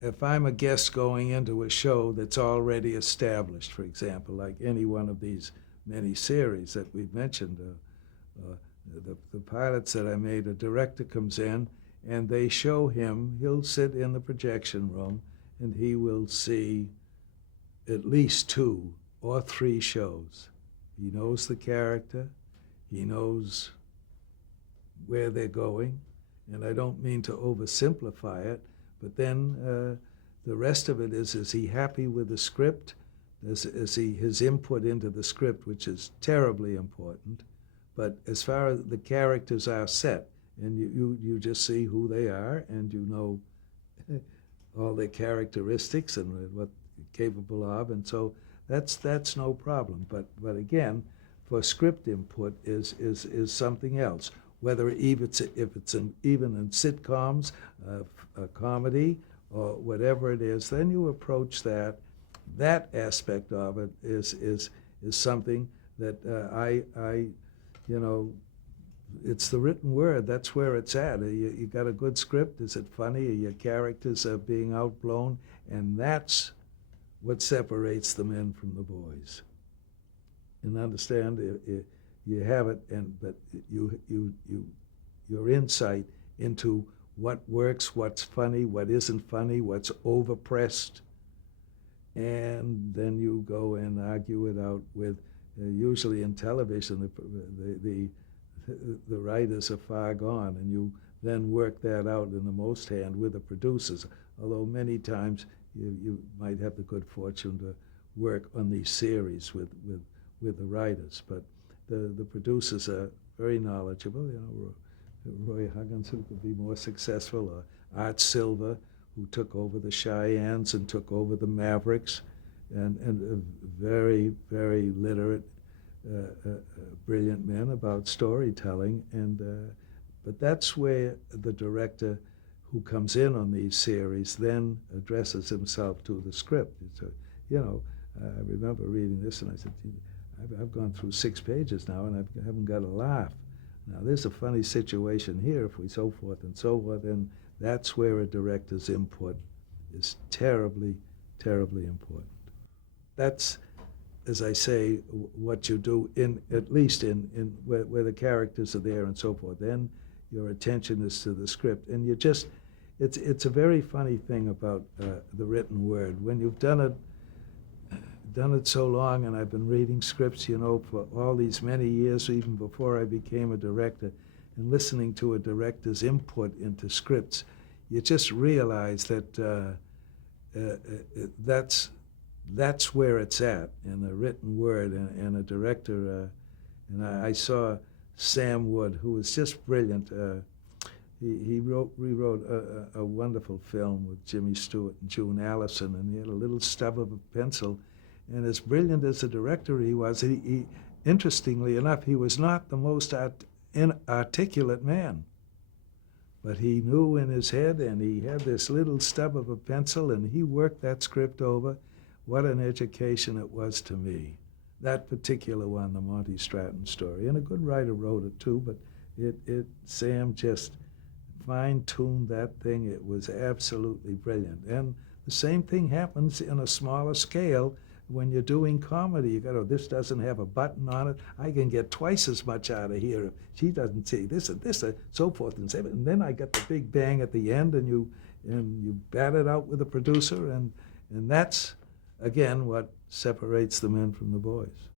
if I'm a guest going into a show that's already established, for example, like any one of these many series that we've mentioned, the pilots that I made, a director comes in and they show him, he'll sit in the projection room and he will see at least two or three shows. He knows the character, he knows where they're going, and I don't mean to oversimplify it, but then the rest of it is he happy with the script? Is he his input into the script, which is terribly important? But as far as the characters are set, and you just see who they are, and you know all their characteristics and what they're capable of, and so that's no problem. But again, for script input is something else. Whether if it's even in sitcoms, a comedy, or whatever it is, then you approach that aspect of it is something that I you know, it's the written word. That's where it's at. You got a good script. Is it funny? Are your characters are being outblown? And that's what separates the men from the boys. And understand, you have it, but your insight into what works, what's funny, what isn't funny, what's overpressed, and then you go and argue it out with. Usually in television, the writers are far gone, and you then work that out in the most hand with the producers. Although many times you might have the good fortune to work on these series with the writers, but the producers are very knowledgeable. You know, Roy Huggins, who could be more successful, or Art Silver, who took over the Cheyennes and took over the Mavericks, and very, very literate, brilliant men about storytelling. But that's where the director who comes in on these series then addresses himself to the script. So, you know, I remember reading this and I said, I've gone through 6 pages now and I haven't got a laugh. Now, there's a funny situation here, if we so forth and so forth, and that's where a director's input is terribly, terribly important. That's, as I say, what you do in at least in where the characters are there and so forth. Then your attention is to the script, and you just it's a very funny thing about the written word. When you've done it so long, and I've been reading scripts, you know, for all these many years, even before I became a director, and listening to a director's input into scripts, you just realize that that's where it's at in the written word. And a director, and I saw Sam Wood, who was just brilliant. He rewrote a wonderful film with Jimmy Stewart and June Allison, and he had a little stub of a pencil. And as brilliant as a director he was, he interestingly enough, he was not the most articulate man. But he knew in his head, and he had this little stub of a pencil, and he worked that script over. What an education it was to me. That particular one, the Monty Stratton story. And a good writer wrote it too, but Sam just fine-tuned that thing. It was absolutely brilliant. And the same thing happens in a smaller scale when you're doing comedy. You go, oh, this doesn't have a button on it. I can get twice as much out of here if she doesn't say this and this and so forth and so on. And then I get the big bang at the end, and you bat it out with the producer, and that's again what separates the men from the boys.